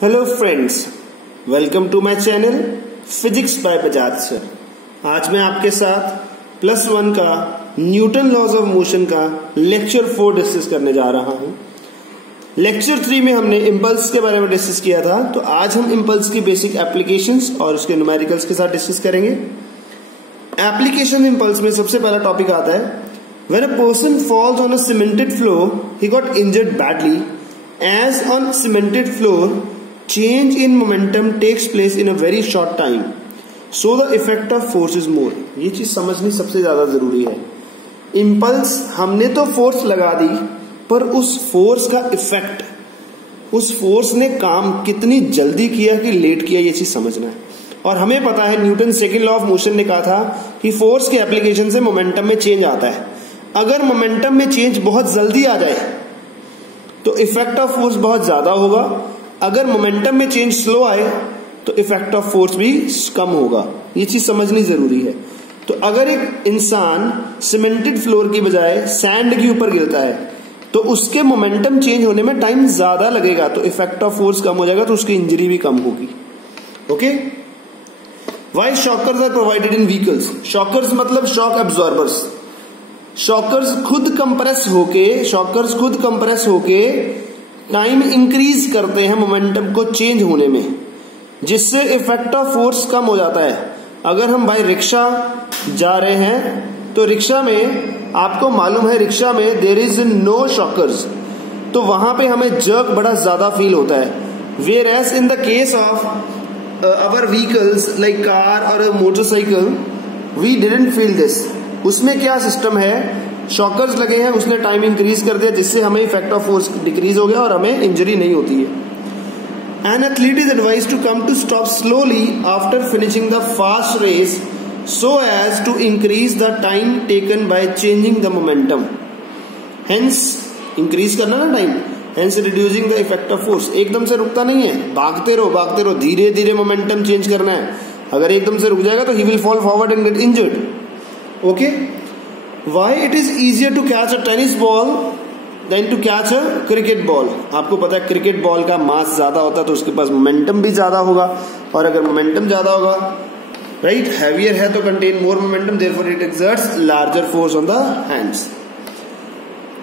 Hello friends, welcome to my channel physics by Bajaj sir. आज मैं आपके साथ +1 का न्यूटन लॉज ऑफ मोशन का लेक्चर 4 डिस्कस करने जा रहा हूं। लेक्चर 3 में हमने इम्पल्स के बारे में डिस्कस किया था, तो आज हम इम्पल्स की बेसिक एप्लीकेशंस और उसके न्यूमेरिकल्स के साथ डिस्कस करेंगे। एप्लीकेशन इम्पल्स में सबसे पहला टॉपिक आता है, when a person falls on a cemented floor he got injured badly as on cemented floor, change in momentum takes place in a very short time, so the effect of force is more। ये चीज समझनी सबसे ज्यादा जरूरी है। Impulse हमने तो force लगा दी, पर उस फोर्स का इफेक्ट, उस फोर्स ने काम कितनी जल्दी किया कि लेट किया, ये चीज समझना है। और हमें पता है Newton second law of motion ने कहा था कि फोर्स के एप्लीकेशन से मोमेंटम में चेंज आता है। अगर मोमेंटम में चेंज बहुत जल्दी आ जाए तो इफेक्ट ऑफ फोर्स बहुत ज्यादा होगा, अगर मोमेंटम में चेंज स्लो आए तो इफेक्ट ऑफ फोर्स भी कम होगा। ये चीज समझनी जरूरी है। तो अगर एक इंसान सीमेंटेड फ्लोर की बजाय सैंड के ऊपर गिरता है तो उसके मोमेंटम चेंज होने में टाइम ज्यादा लगेगा, तो इफेक्ट ऑफ फोर्स कम हो जाएगा, तो उसकी इंजरी भी कम होगी। Okay, why shockers are provided in vehicles. Shockers मतलब शॉक एब्जॉर्बर्स। शॉकर्स खुद कंप्रेस होके टाइम इंक्रीज करते हैं मोमेंटम को चेंज होने में, जिससे इफेक्ट ऑफ फोर्स कम हो जाता है। अगर हम बाय रिक्शा जा रहे हैं तो रिक्शा में आपको मालूम है, रिक्शा में देयर इज नो शॉकर्स, तो वहां पे हमें जर्क बड़ा ज्यादा फील होता है। Whereas in the case of our vehicles like car और motorcycle we didn't feel this. उसमें क्या सिस्टम है, शॉकर्स लगे हैं, उसने टाइम इंक्रीज कर दिया, जिससे हमें इफेक्ट ऑफ फोर्स डिक्रीज हो गया और हमें इंजरी नहीं होती है। An athlete is advised to come to stop slowly after finishing the fast race so as to increase the time taken by changing the momentum. Hence increase करना ना time, hence reducing the effect of force. एकदम से रुकता नहीं है, भागते रहो, धीरे धीरे मोमेंटम चेंज करना है। अगर एकदम से रुक जाएगा तो he will fall forward and get injured. Okay, why it is easier to catch a tennis ball than to catch a cricket ball? आपको पता है क्रिकेट बॉल का मास ज्यादा होता है, तो उसके पास मोमेंटम भी ज्यादा होगा, और अगर मोमेंटम ज्यादा होगा, राइट, हैवियर है तो contain more momentum, therefore it exerts larger force on the hands.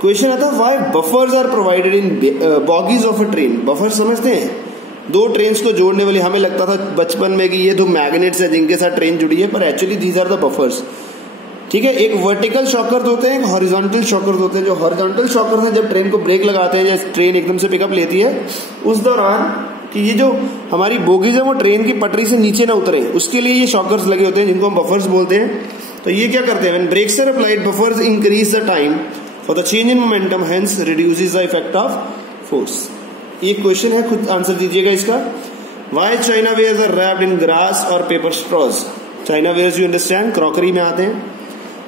Question आता है, why buffers are provided in bogies of a train. Buffer समझते हैं, दो ट्रेन्स को जोड़ने वाली। हमें लगता था बचपन में कि ये दो मैग्नेट्स है जिनके साथ ट्रेन जुड़ी है, पर actually these are the buffers. ठीक है, एक वर्टिकल शॉकर्स होते हैं, एक हॉरिजॉन्टल शॉकर्स होते हैं। जो हॉरिजॉन्टल शॉकर्स हैं, जब ट्रेन को ब्रेक लगाते हैं या ट्रेन एकदम से पिकअप लेती है, उस दौरान कि ये जो हमारी बोगीज है वो ट्रेन की पटरी से नीचे ना उतरे, उसके लिए ये शॉकर्स लगे होते हैं, जिनको हम बफर्स बोलते हैं। तो ये क्या करते हैं, when brakes are applied buffers increase the time for the change in momentum, hence reduces the effect of force. ये क्वेश्चन है, खुद आंसर दीजिएगा इसका। Why china wares are wrapped in grass और paper straws. China wares you understand, crockery में आते हैं।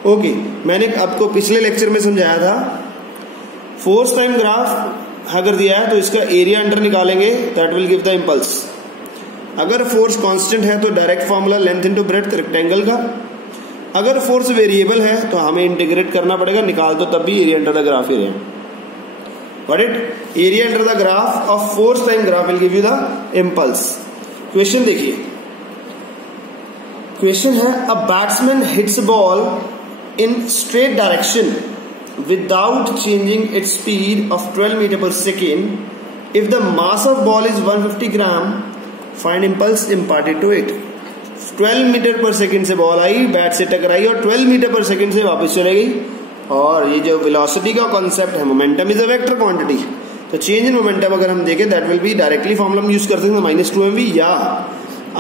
Okay, मैंने आपको पिछले लेक्चर में समझाया था, फोर्स टाइम ग्राफ अगर दिया है तो इसका एरिया अंडर निकालेंगे, that will give the impulse. अगर फोर्स कांस्टेंट है तो direct formula length into breadth rectangle का। अगर फोर्स वेरिएबल है तो हमें इंटीग्रेट करना पड़ेगा, निकाल तो तब भी एरिया अंडर द ग्राफ ही रहे। What it, area under the graph of force time graph will give you the impulse. Question देखिए, क्वेश्चन है, a batsman hits ball in straight direction without changing its speed of 12 meter per second if the mass of ball is 150 gram, find impulse imparted to it। 12 metre per second से ball आई, bat से टकराई और 12 metre per second से वापस चले गई। और ये जो वेलोसिटी का कॉन्सेप्ट है, momentum is a vector quantity, तो चेंज इन मोमेंटम अगर हम देखें that will be directly formula हम यूज कर सकते हैं, -2mv, या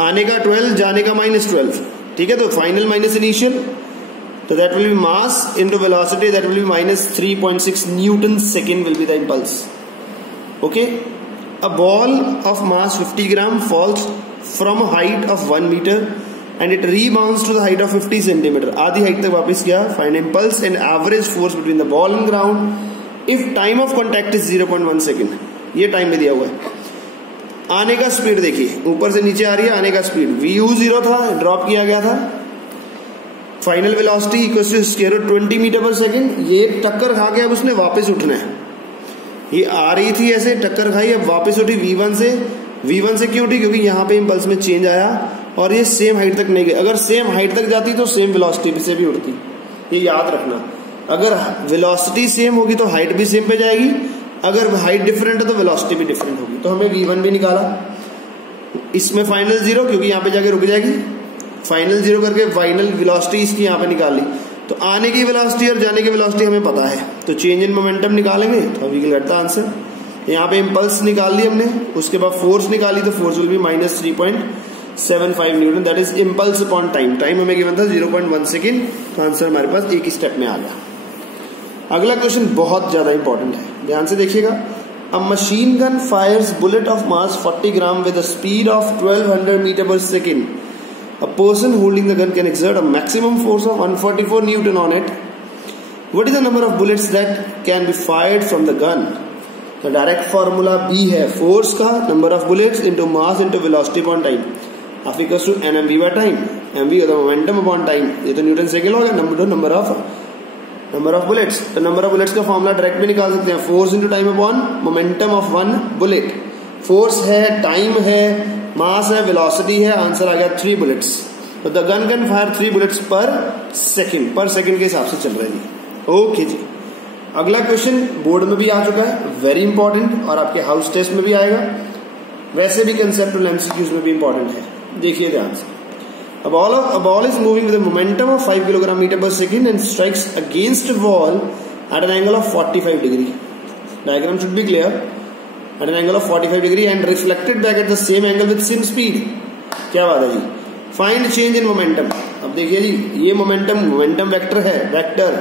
आने का 12 जाने का -12। ठीक है, तो फाइनल माइनस इनिशियल, तो that will be mass into velocity, that will be -3.6 Newton second will be the impulse. Okay, a ball of mass 50 gram falls from a height of 1 meter and it rebounds to the height of 50 centimeter. आधी height तक वापस गया। Find impulse and average force between the ball and ground if time of contact is 0.1 second. ये time में दिया हुआ है। आने का स्पीड देखिए, ऊपर से नीचे आ रही है, आने का स्पीड vu 0 था, ड्रॉप किया गया था। Final velocity equals to square root 20 meter per second. ये टक्कर खा के अब उसने वापस उठना है, ये आ रही थी ऐसे, टक्कर खाई, अब वापस उठी v1 से, v1 से क्यों उठी, क्योंकि यहाँ पे इम्पल्स में चेंज आया और ये सेम हाइट तक नहीं गई। अगर सेम हाइट तक जाती तो सेम वेलोसिटी से भी उड़ती, ये याद रखना। अगर वेलोसिटी सेम होगी तो हाइट भी सेम पे जाएगी, अगर हाइट डिफरेंट है तो वेलोसिटी भी डिफरेंट होगी। तो हमें v1 भी निकाला, इसमें फाइनल 0 क्योंकि यहाँ पे जाके रुक जाएगी, फाइनल 0 करके फाइनल वेलोसिटी इसकी यहाँ पे निकाल ली। तो आने की वेलोसिटी और जाने की वेलोसिटी हमें पता है, तो चेंज इन मोमेंटम निकालेंगे तो we will get the answer. यहाँ पे इम्पल्स निकाल ली हमने, उसके बाद फोर्स निकाली तो force will be -3.75 Newton, that is impulse upon time. Time हमें गिवन था 0.1 सेकेंड, तो आंसर हमारे पास एक ही स्टेप में आ गया। अगला क्वेश्चन बहुत ज्यादा इंपॉर्टेंट है, ध्यान से देखिएगा। A machine gun fires bullet of mass 40 gram with a speed of 1200 meter per second. A person holding the gun can exert a maximum force of 144 Newton on it. What is the number of bullets that can be fired from the gun? तो direct formula B है force का, number of bullets into mass into velocity upon time, of equals to NMV by time. MV होता है momentum upon time, ये तो Newton second हो गया। Number of bullets, तो नंबर ऑफ बुलेट्स का फॉर्मूला डायरेक्ट भी निकाल सकते हैं, force into time upon momentum of one bullet. Force है, टाइम है, मास है, वेलोसिटी है, आंसर आ गया 3 बुलेट्स। तो the gun can fire 3 bullets पर सेकंड के हिसाब से चल रही है। ओके जी, अगला क्वेश्चन बोर्ड में भी आ चुका है, वेरी इंपॉर्टेंट, और आपके हाउस टेस्ट में भी आएगा, वैसे भी कंसेप्चुअल एमसीक्यूज में भी इंपॉर्टेंट है। देखिए ध्यान से, a ball is moving with a momentum of 5 kilogram meter per second and strikes against a wall at an angle of 45 degree. Diagram should be clear. At an angle of 45 degree and reflected back at the same angle with same speed. क्या बात है जी, find change in momentum. अब देखिए जी, ये momentum vector है, vector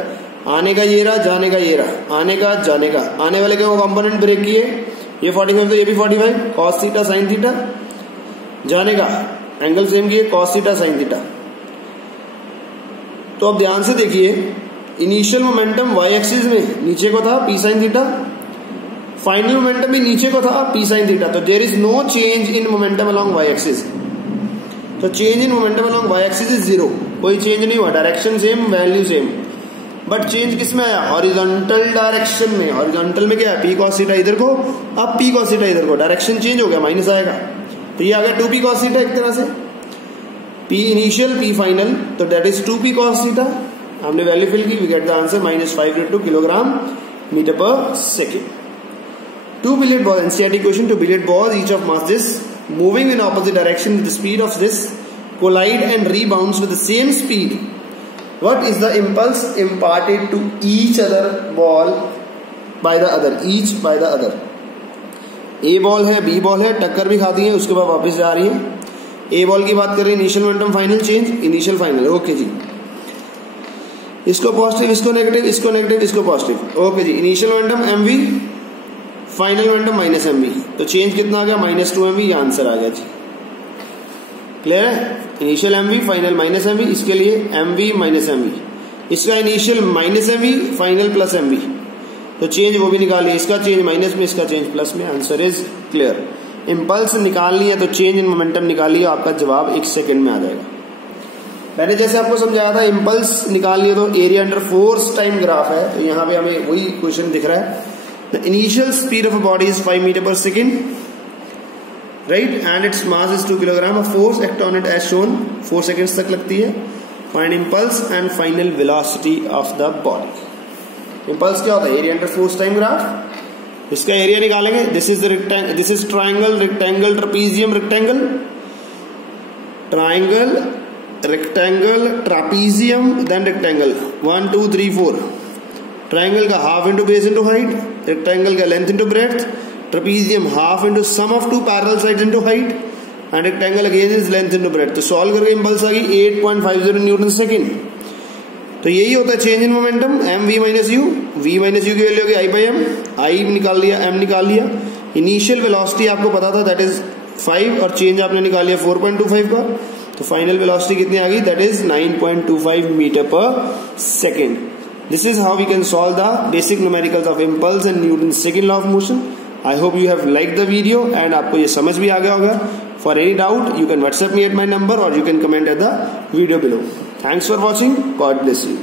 आने का ये रहा, जाने का ये रहा, आने का जाने का, आने वाले के वो कंपोनेंट ब्रेक किए, ये 45 तो ये भी 45, cos थीटा sin थीटा, जाने का एंगल सेम किए, cos थीटा sin थीटा। तो अब ध्यान से देखिए, इनिशियल मोमेंटम y एक्सिस में नीचे को था p sin थीटा, फाइनल मोमेंटम भी नीचे को था p sin थीटा, तो there is no change in momentum along y axis. तो change in momentum along y axis is 0, कोई चेंज नहीं हुआ, direction same, value same, but change किस में आया, हॉरिजॉन्टल डायरेक्शन में। हॉरिजॉन्टल में क्या है, p cos थीटा इधर को, अब p cos थीटा इधर को, डायरेक्शन चेंज हो गया, माइनस आएगा, तो ये आ गया 2p cos थीटा एक तरह से, p इनिशियल p फाइनल, तो that is 2p cos theta. हमने वैल्यू फिल की, we get the answer -5 kilogram meter per second. 2 billiard balls, NCERT question, 2 billiard balls, each of mass this, moving in opposite direction with the speed of this, collide and rebounds with the same speed. What is the impulse imparted to each other ball by the other? Each by the other. A ball है, B ball है, टक्कर भी खाती है, उसके बाद वापस जा रही है। A बॉल की बात कर रहे हैं, initial momentum, final change, initial final, okay जी। इसको पॉजिटिव, इसको नेगेटिव, इसको नेगेटिव, इसको पॉजिटिव, ओके जी। Initial momentum mv, final momentum -mv, तो चेंज कितना आ गया, -2mv, ये आंसर आ गया जी। क्लियर है, इनिशियल mv, फाइनल -mv, इसके लिए mv -mv, इसका इनिशियल -mv, फाइनल +mv, तो चेंज वो भी निकाल लिया, इसका चेंज माइनस में, इसका चेंज प्लस में, आंसर इज क्लियर। इंपल्स निकालनी है तो चेंज इन मोमेंटम निकालिए, आपका जवाब 1 सेकंड में आ जाएगा। मैंने जैसे आपको समझाया था, इंपल्स निकालनी है तो area under force time graph है, तो यहाँ पे हमें वही क्वेश्चन दिख रहा है। The initial speed of a body is 5 meter per second, right? And its mass is 2 kilogram. A force act on it as shown, 4 seconds तक लगती है। Find impulse and final velocity of the body. Impulse क्या होता है, area under force time graph, इसका area निकालेंगे। This is the rectangle, this is triangle, rectangle, trapezium, rectangle, triangle, rectangle, trapezium, then rectangle, 1 2 3 4। Triangle का half into base into height, rectangle का length into breadth, trapezium half into sum of 2 parallel sides into height, and rectangle again is length into breadth. तो solve करके impulse आ गई 8.50 newton second. तो यही होता है change in momentum, m v minus u, v minus u की value होगी आई बाई एम, आई निकाल लिया, एम निकाल लिया। इनिशियल वेलोसिटी आपको पता था दैट इज 5, और चेंज आपने निकाल लिया 4.25 का, तो फाइनल वेलोसिटी कितनी आ गई, that is 9.25 metre per second. This is how we can solve the basic numericals of impulse and Newton's second law of motion. I hope you have liked the video and आपको ये समझ भी आ गया होगा। For any doubt, you can WhatsApp me at my number or you can comment at the video below. Thanks for watching. God bless you.